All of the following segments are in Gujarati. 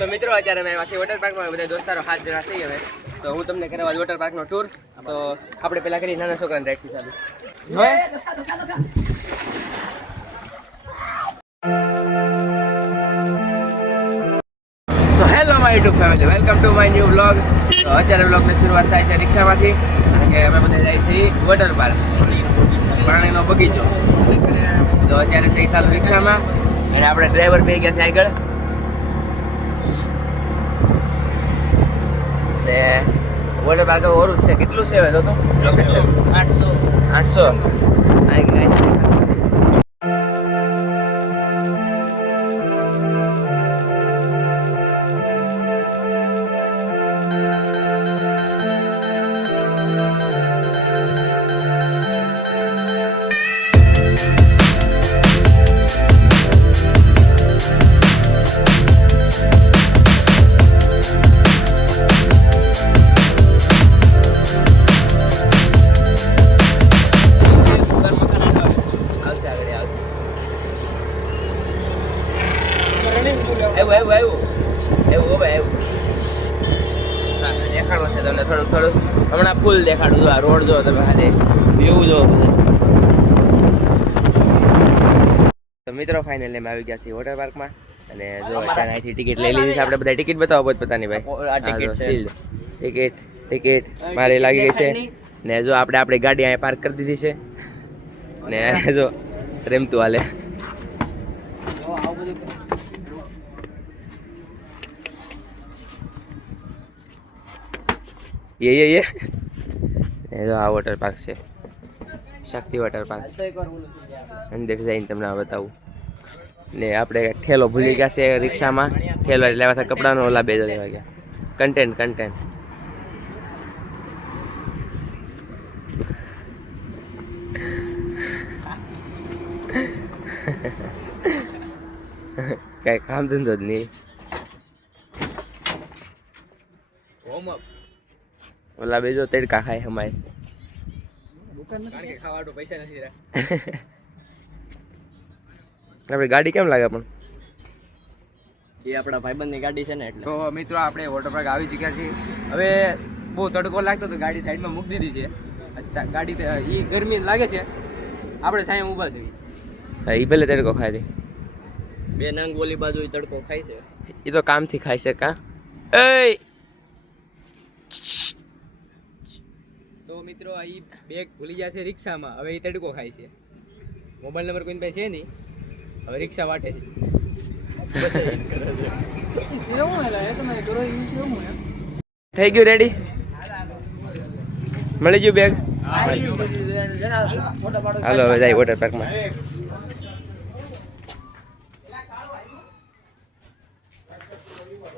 તો મિત્રો અત્યારે અમે વાસી વોટર પાર્કમાં બધા દોસ્તારો 7 જણા છીએ હવે. તો હું તમને કરાવવા વોટર પાર્કનો ટૂર. તો આપણે પહેલા કરી નાના છોકરાને રાઈડથી ચાલુ. So hello my YouTube family, welcome to my new blog. તો અત્યારે બ્લોગની શરૂઆત થાય છે રિક્ષામાંથી, કારણ કે અમે બધા જઈએ છીએ વોટર પાર્ક, પાણીનો બગીચો. તો અત્યારે જઈ ચાલુ રિક્ષામાં અને આપણે ડ્રાઈવર બે ગયા છે આગળ. ને વોટર પાર્ક ઓરું છે, કેટલું છે હવે તો લોકેશન 800. દેખાડો છે તમને થોડું હમણાં ફૂલ દેખાડું. જો આ રોડ જો તમે ખાલી વ્યૂ જો. તો મિત્રો ફાઇનલી અમે આવી ગયા છીએ વોટર પાર્કમાં અને જો અત્યારે અહીંથી ટિકિટ લઈ લીધી છે આપણે બધા. ટિકિટ બતાવો પોતપોતાની ભાઈ. આ ટિકિટ મારી લાગી ગઈ છે ને જો આપણે આપણી ગાડી અહીંયા પાર્ક કરી દીધી છે ને જો રેમતું હાલે. ये जो आ वॉटर पार्क से शक्ति वॉटर पार्क अंदर जैन तमने बताऊँ ने આપણે ઠેલો ભૂલી ગયા છે રિક્ષામાં. ઠેલો લેવા હતા કપડાનો, ઓલા બે લેવા ગયા કન્ટેન્ટ. કઈ કામ ધંધો જ નહીં. ઓલા બેજો તડકા ખાય અમારે, કારણ કે ખાવાનું પૈસા નથી રહ્યા. આપણે ગાડી કેમ લાગે પણ એ આપણા ભાઈબંધની ગાડી છે ને એટલે. તો મિત્રો આપણે વોટર પાર્ક આવી ચૂક્યા છીએ. હવે બહુ તડકો લાગતો તો ગાડી સાઈડમાં મૂકી દીધી છે. ગાડી એ ગરમી લાગે છે, આપણે સામે ઊભા છીએ. હા એ ભલે તડકો ખાય છે. બે નંગ ઓલી બાજુ તડકો ખાય છે. એ તો કામથી ખાય છે કા. એ તો મિત્રો આ બેગ ભૂલી ગયા છે રિક્ષામાં. હવે એ તડકો ખાય છે. મોબાઈલ નંબર કોઈની પાસે છે નહીં, હવે રિક્ષા વાટે છે. થઈ ગયું રેડી? મળી ગયું બેગ? હાલો હવે જાય વોટર પાર્કમાં.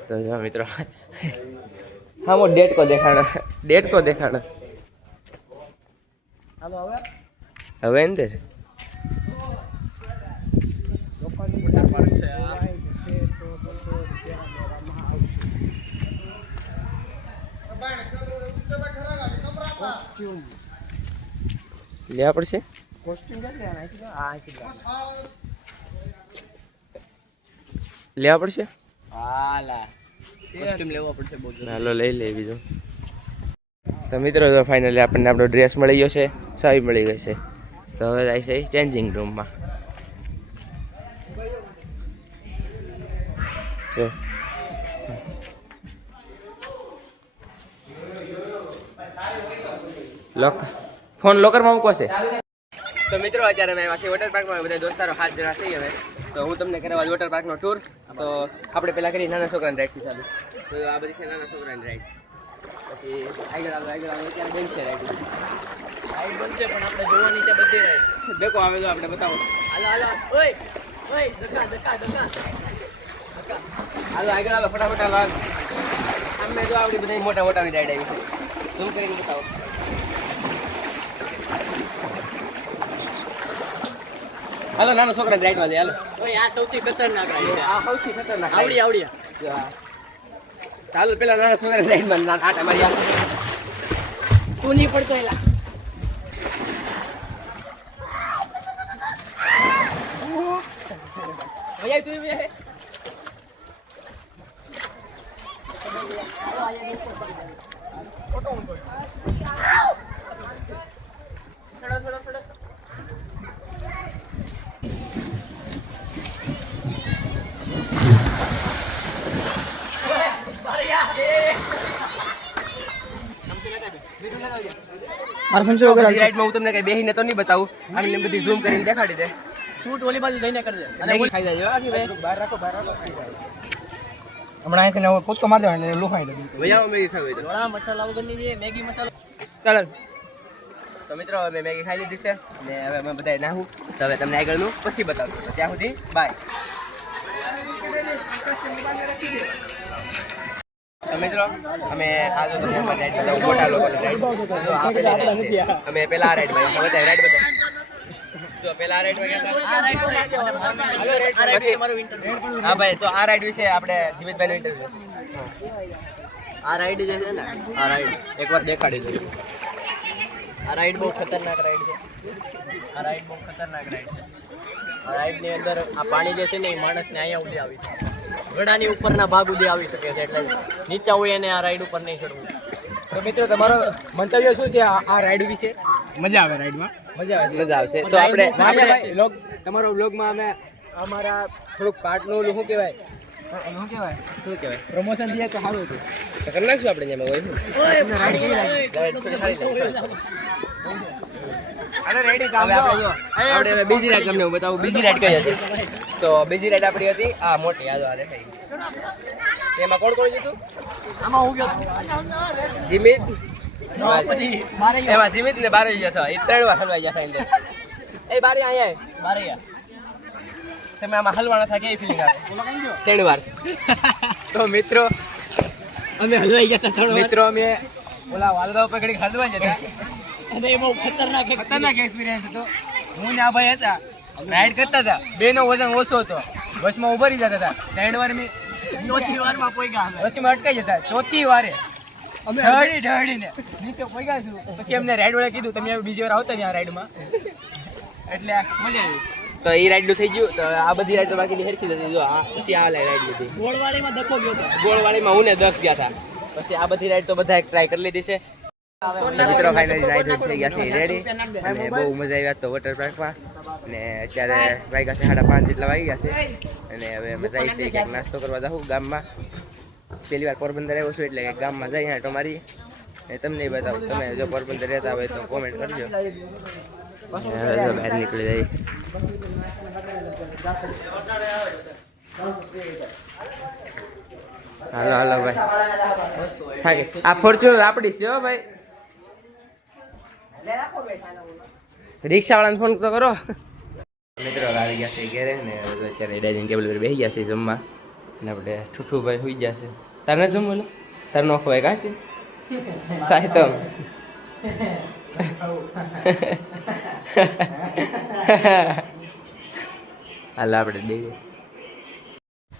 તો મિત્રો હા હું ડેટકો દેખાડો હવે અંદર લેવા પડશે. લેવા પડશે. હાલો લઈ લે બીજું. તો મિત્રો તો ફાઇનલી આપણને આપણો ડ્રેસ મળી ગયો છે, સાવી મળી ગઈ છે. તો હવે જાય છે ચેન્જિંગ રૂમમાં. ફોન લોકરમાં મૂકો છે. તો મિત્રો અત્યારે અમે વાસી વોટર પાર્કમાં બધા દોસ્તારો 7 જણા છીએ હવે. તો હું તમને કરાવવા વોટર પાર્કનો ટૂર. તો આપણે પહેલાં કરી નાના છોકરાની રાઈડથી ચાલુ. તો આ બધી છે નાના છોકરાની રાઈડ. પછી આગળ અત્યારે બેન છે રાઈડ બનશે પણ આપણે જોવાની છે બધી રાઈડ. દેખો આવે તો આપણે બતાવો. હાલો ઓય ધક્કા હાલો આગળ ફટાફટ હાલો. અમે જો આપણી બધી મોટાની રાઈડ આવી છે. ઝૂમ કરીને બતાવો. હાલો નાના છોકરાની રાઈડમાં જાય. હાલો ઓય આ સૌથી ખતરનાક રાઈડ છે. આ સૌથી ખતરનાક આવડી ચાલો પેલા નાના છોકરાની રાઈડમાં આટા મારી. તું નહીં પડતો એલા. મારા સમસી વગર રાઈડમાં હું તમને કઈ બેહીને તો નહીં બતાવું, આને બધી ઝૂમ કરીને દેખાડી દે. શૂટ ઓલી બાજુ જઈને કરજે અને ખાઈ જાય આખી ભાઈ બહાર રાખો હમણાં અહીંથી હવે પોચકો મારી દેવાનો એટલે લોખાઈ દે ભૈયા મેગી ખાવી તો થોડા મસાલા વગરની જે મેગી મસાલો ચાલો. તો મિત્રો હવે મેગી ખાઈ લીધી છે ને હવે અમે બધા નાહું, તો હવે તમને આગળનું પછી બતાવશું. તો ત્યાં સુધી બાય. તો મિત્રો અમે આ જો તમને રાઈડ બતાવું, મોટા લોકોની રાઈડ. જો આ પેલી રાઈડ છે, અમે પેલા આ રાઈડમાં ગયા હતા, રાઈડ બતાવ. જો પેલા આ રાઈડમાં ગયા હતા. હા ભાઈ, તો આ રાઈડ વિશે આપણે જીમિતભાઈનો ઇન્ટરવ્યુ. આ રાઈડ જે છે ને, આ રાઈડ એકવાર દેખાડી દઈએ. આ રાઈડ બહુ ખતરનાક રાઈડ છે. આ રાઈડ બહુ ખતરનાક રાઈડ છે. આ રાઈડની અંદર આ પાણી જે છે ને એ માણસને અહીંયા સુધી આવી શકે, ગળાની ઉપરના ભાગ સુધી આવી શકે છે, એટલે નીચા હોય એને આ રાઈડ ઉપર નહીં ચડવું. તો મિત્રો તમારો મંતવ્ય શું છે આ રાઈડ વિશે? મજા આવે રાઈડમાં? મજા આવશે. તો આપણે તમારો વ્લોગમાં અમે અમારા થોડુંક પાર્ટનું શું કહેવાય પ્રમોશન દઈએ તો સારું હતું. તો કરી નાખશું આપણે જેમાં હોય. આપણે હવે બીજી રાઈડ તમને હું બતાવું. બીજી રાઈડ કઈ હતી? તો બીજી રાઈડ આપણી હતી આ મોટી, આ દેખાઈ. એમાં કોણ કોણ જતું? આમાં હું ગયો જીમિત, એમાં જીમિત ને બારે ગયા. એ 3 વાર હલવાઈ ગયા અંદર. એ બારે અહીંયા મારે યાર તમે આમાં હલવાના થાય કેવી ફિલિંગ આવે? 3 વાર. તો મિત્રો અમે હલવાઈ ગયા હતા. મિત્રો અમે ઓલા વાલદા ઉપર ઘડી હલવાઈ જતા અને એ બહુ ખતરનાક એક્સપિરિયન્સ હતો. હું ને આ ભાઈ હતા, રાઈડ કરતા હતા. બેનો વજન ઓછો હતો, બસમાં ઉભા રહી જતા હતા. 3 વાર મેં ચોથી વારમાં પોઈગા અમે બસમાં અટકાઈ જતા. ચોથી વારે અમે ઢળીને નીચે પોઈગા છું. પછી અમને રાઈડ વાળા કીધું તમે બીજી વાર આવતા ને આ રાઈડમાં, એટલે મજા આવી. તો એ રાઈડનું થઈ ગયું. તો આ બધી રાઈડ બાકીની હેરખી હતી. જો આ પછી આ રાઈડ લીધી. ગોળવાળીમાં ધક્કો ગયો હતો. ગોળવાળીમાં હું ને 10 ગયા હતા. પછી આ બધી રાઈડ તો બધા ટ્રાય કરી લીધી છે. મિત્રો ફાઇનલી રાઈડ થઈ ગયા છે રેડી, અને બહુ મજા આવી તો વોટર પાર્કમાં. ને અત્યારે વાગ્યા છે 5:30 જેટલા વાગી ગયા છે, અને હવે મજા આવી છે ક્યાંક નાસ્તો કરવા જાઉં ગામમાં. પહેલી વાર પોરબંદર આવ્યો છું, એટલે ગામમાં જઈ આંટો મારી ને તમને બતાવું. તમે જો પોરબંદર રહેતા હોય તો કોમેન્ટ કરજો. હવે જો બહાર નીકળી જાય. હાલો હાલો ભાઈ, આ ફોર્ચ્યુનર આપણી છે હો ભાઈ. રિક્ષા વાળાને ફોન તો કરો. મિત્રો આવી ગયા છે ઘેરે ને અત્યારે ડાઇનિંગ ટેબલ પર બેસી ગયા છે જમવા. ને આપણે ઠુઠુભાઈ સુઈ ગયા છે. તારે ન જમવું? તારે નો ખવાય કાં છે સાહેતમ? હાલ આપણે દઈએ.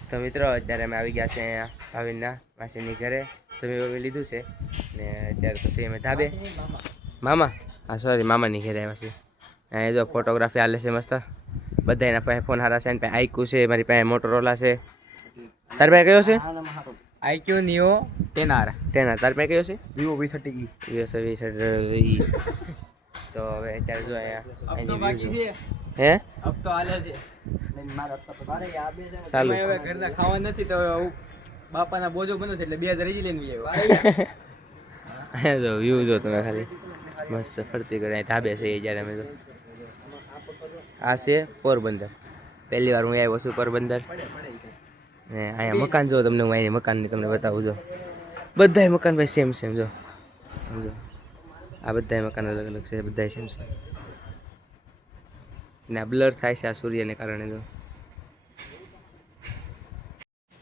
તો મિત્રો અત્યારે અમે આવી ગયા છે અહીંયા ભાવિનના માસીની ઘરે. સમી બમી લીધું છે ને અત્યારે પછી અમે ધાબે મામા સોરી મામાની ઘરે આવ્યા છે. અહીંયા જો ફોટોગ્રાફી હાલે છે મસ્ત. બધા એના પાસે ફોન સારા છે. એની પાસે આઈક્યુ છે, મારી પાસે મોટોરોલા છે. તાર પાસે કયો છે? IQ neo 10R. તાર પાસે કયો છે? Vivo V30e. તો હવે અત્યારે જો અહીંયા બાકી છે હે અબ તો હાલે છે. ચાલુ હવે ઘરના ખાવા નથી તો બાપાના બોજો બન્યો છે એટલે 2000 જ લઈને આવ્યો. જો વ્યૂ જો તમે ખાલી મસ્ત ફરતી કરે. ધાબે છે એ જ્યારે અમે જો આ છે પોરબંદર. પહેલી વાર હું આવ્યો છું પોરબંદર. ને અહીંયા મકાન જો તમને હું અહીંયા મકાનની તમને બતાવું. જો બધાય મકાન ભાઈ સેમ સેમ જો સમજો. આ બધાય મકાન અલગ અલગ છે, બધાય સેમ સેમ. ને આ બ્લર થાય છે આ સૂર્યને કારણે. જો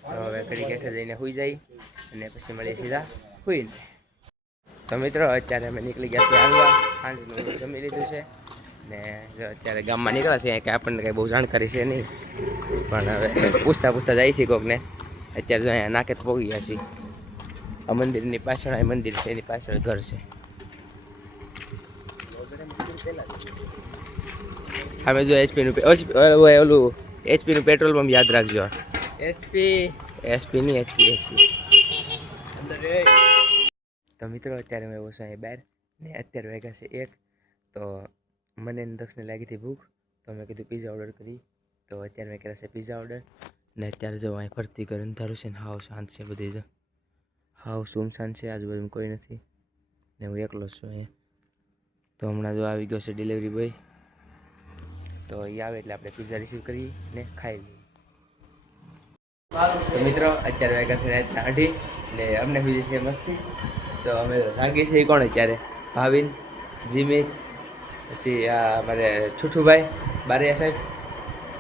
હવે ઘડી કેઠે જઈને સુઈ જાય અને પછી મળીએ સીધા સુઈને. તો મિત્રો અત્યારે અમે નીકળી ગયા છીએ હાલવા. સાંજનું જમી લીધું છે ને અત્યારે ગામમાં નીકળ્યા છે. કે આપણને કંઈ બહુ જાણકારી છે નહીં, પણ હવે પૂછતા પૂછતા જાય છે કોકને. અત્યારે જો અહીંયા નાકે તો પહોંચી ગયા છીએ. આ મંદિરની પાછળ આ મંદિર છે, એની પાછળ ઘર છે. હવે જો એચપીનું ઓલું એચપીનું પેટ્રોલ પંપ યાદ રાખજો. એસપી નહીં, એચપી અંદર રે. તો મિત્રો અત્યારે મેં આવ્યો છું અહીં બહાર ને અત્યારે વાગ્યા છે 1 તો મને ને દક્ષને લાગી હતી ભૂખ તો મેં કીધું પીઝા ઓર્ડર કરી તો અત્યારે મેં કર્યા છે પીઝા ઓર્ડર ને અત્યારે જો અહીં ફરતી ઘર અંધારું છે ને હાવ શાંત છે બધી જો હાવ સુમસાન છે આજુબાજુમાં કોઈ નથી ને હું એકલો જ છું અહીંયા તો હમણાં જો આવી ગયો છે ડિલિવરી બોય તો એ આવે એટલે આપણે પીઝા રિસીવ કરી ને ખાઈ લઈએ તો મિત્રો અત્યારે વાગ્યા છે રાતના 8:30 ને અમને બીજી છે મસ્તી તો અમે જાગી છે કોણ અત્યારે ભાવિન જીમિત પછી આ અમારે છૂઠુભાઈ બારિયા સાહેબ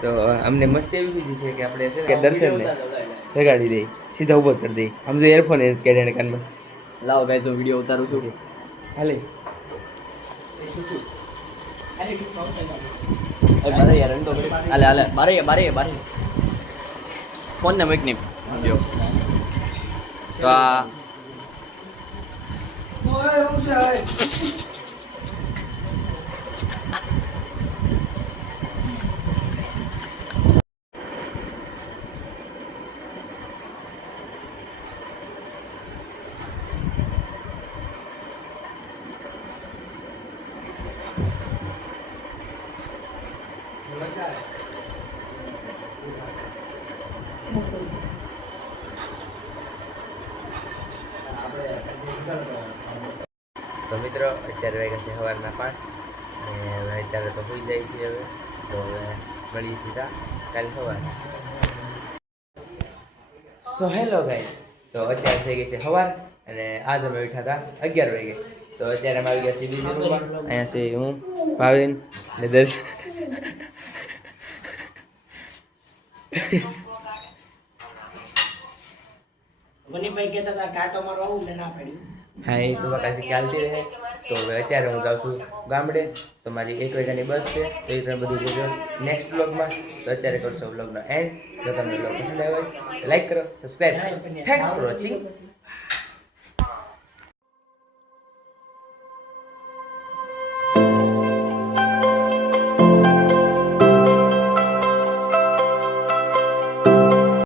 તો અમને મસ્તી એવી બીજી છે કે આપણે છે કે દર્શનને જગાડી દઈ સીધા ઊભો કરી દઈ આમ જો એરફોન કેડે એને કાનમાં લાવો ગાઈસ હું વિડિયો ઉતારું છું. હાલે બારે યાર એમ તો હાલે હાલે બારે ફોન ને મેક ની જો તો આ તો મિત્રો અત્યારે વાગ્યા છે સવારના 5 અને હવે અત્યારે તો હોઈ જાય છે હવે તો હવે મળીએ સીધા કાલે સવારે સો હેલો ગાઈસ તો અત્યારે થઈ ગઈ છે સવાર અને આજ અમે ઉઠ્યા હતા 11 વાગે તો અત્યારે અમે આવી ગયા છીએ બીજી રૂમમાં અહીંયા છે હું ભાવિન ને દર્શન વનીભાઈ કહેતા હતા કાંટો મારવા આવું ને ના પાડ્યું. હા એ તો પાછી ચાલતી રહે તો હવે અત્યારે હું જાઉં છું ગામડે તો મારી 1 વાગ્યાની બસ છે તો એ તમે બધું જોજો નેક્સ્ટ વ્લોગમાં તો અત્યારે કરશો વ્લોગનો એન્ડ જો તમને વ્લોગ પસંદ આવ્યો હોય તો લાઈક કરો સબસ્ક્રાઈબ કરો થેન્ક્સ ફોર વોચિંગ